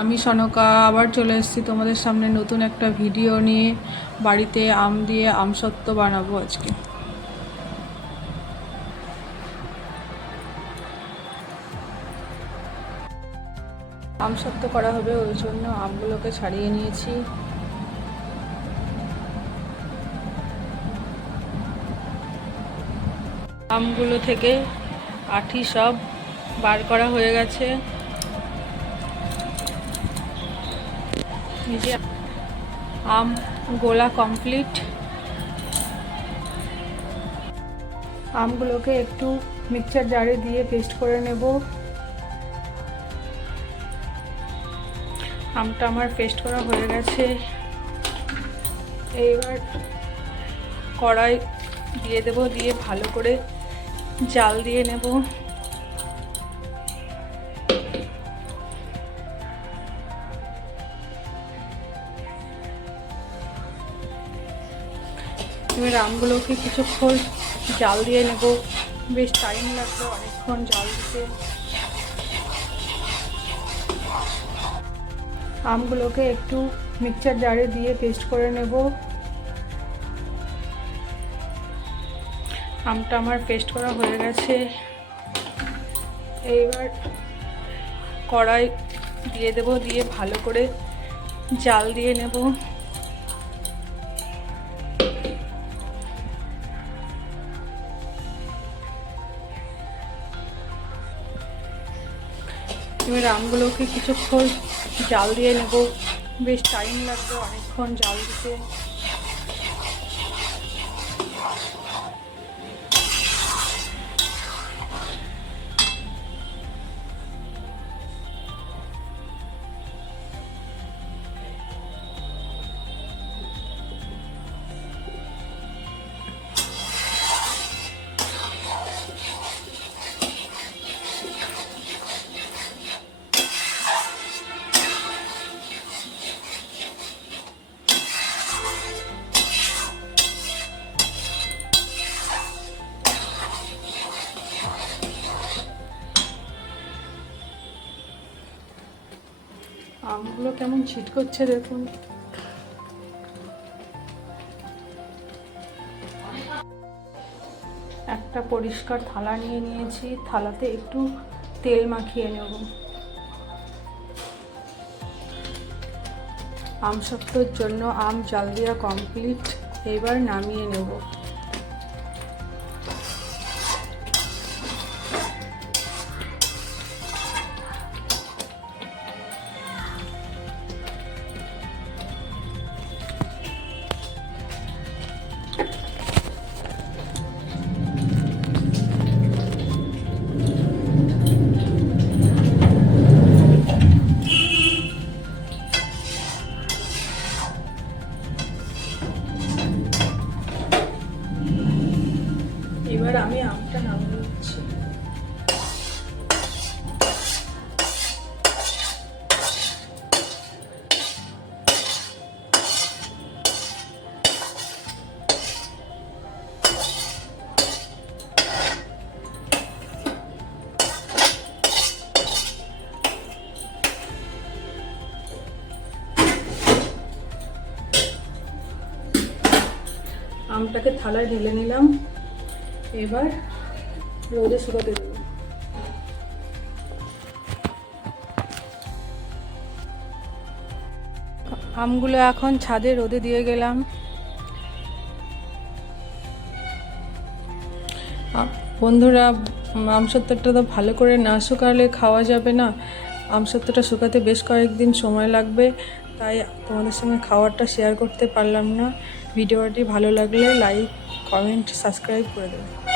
আমি সনকা আবার চলে এসেছি তোমাদের সামনে নতুন একটা ভিডিও নিয়ে। বাড়িতে আম দিয়ে আমসত্ত্ব বানাবো আজকে। আমসত্ত্ব করা হবে, ওই জন্য আমগুলোকে ছাড়িয়ে নিয়েছি। আমগুলো থেকে আঁটি সব বার করা হয়ে গেছে। নিজে আম গোলা কমপ্লিট। আমগুলোকে একটু মিক্সচার জারে দিয়ে পেস্ট করে নেব। আমটা আমার পেস্ট করা হয়ে গেছে। এইবার কড়াই দিয়ে দেব, দিয়ে ভালো করে জাল দিয়ে নেব। এবার আমগুলোকে কিছুক্ষণ জাল দিয়ে নেব। বেশ টাইম লাগবে অনেকক্ষণ জাল দিতে। আমগুলোকে একটু মিক্সচার জারে দিয়ে পেস্ট করে নেব। আমটা আমার পেস্ট করা হয়ে গেছে। এইবার কড়াই দিয়ে দেব, দিয়ে ভালো করে জাল দিয়ে নেব। এবার আমগুলোকে কিছুক্ষণ জাল দিয়ে নেব। বেশ টাইম লাগবে অনেকক্ষণ জাল দিতে। আমগুলো কেমন ছিটকচ্ছে দেখুন। একটা পরিষ্কার থালা নিয়ে নিয়েছি, থালাতে একটু তেল মাখিয়ে নেব। আমসত্ত্বর জন্য আম জাল দেওয়া কমপ্লিট। এবার নামিয়ে নেব। এবার আমি আমটা নামিয়ে নিচ্ছি। আমটাকে থালায় ঢেলে নিলাম। এবার রোদে শুকাতে দেব। আমগুলো এখন ছাদে রোদে দিয়ে গেলাম। বন্ধুরা, আমসত্ত্বটা তো ভালো করে না শুকালে খাওয়া যাবে না। আমসত্ত্বটা শুকাতে বেশ কয়েকদিন সময় লাগবে, তাই তোমাদের সঙ্গে খাওয়ারটা শেয়ার করতে পারলাম না। ভিডিওটি ভালো লাগলে লাইক, কমেন্ট, সাবস্ক্রাইব করে দেবে।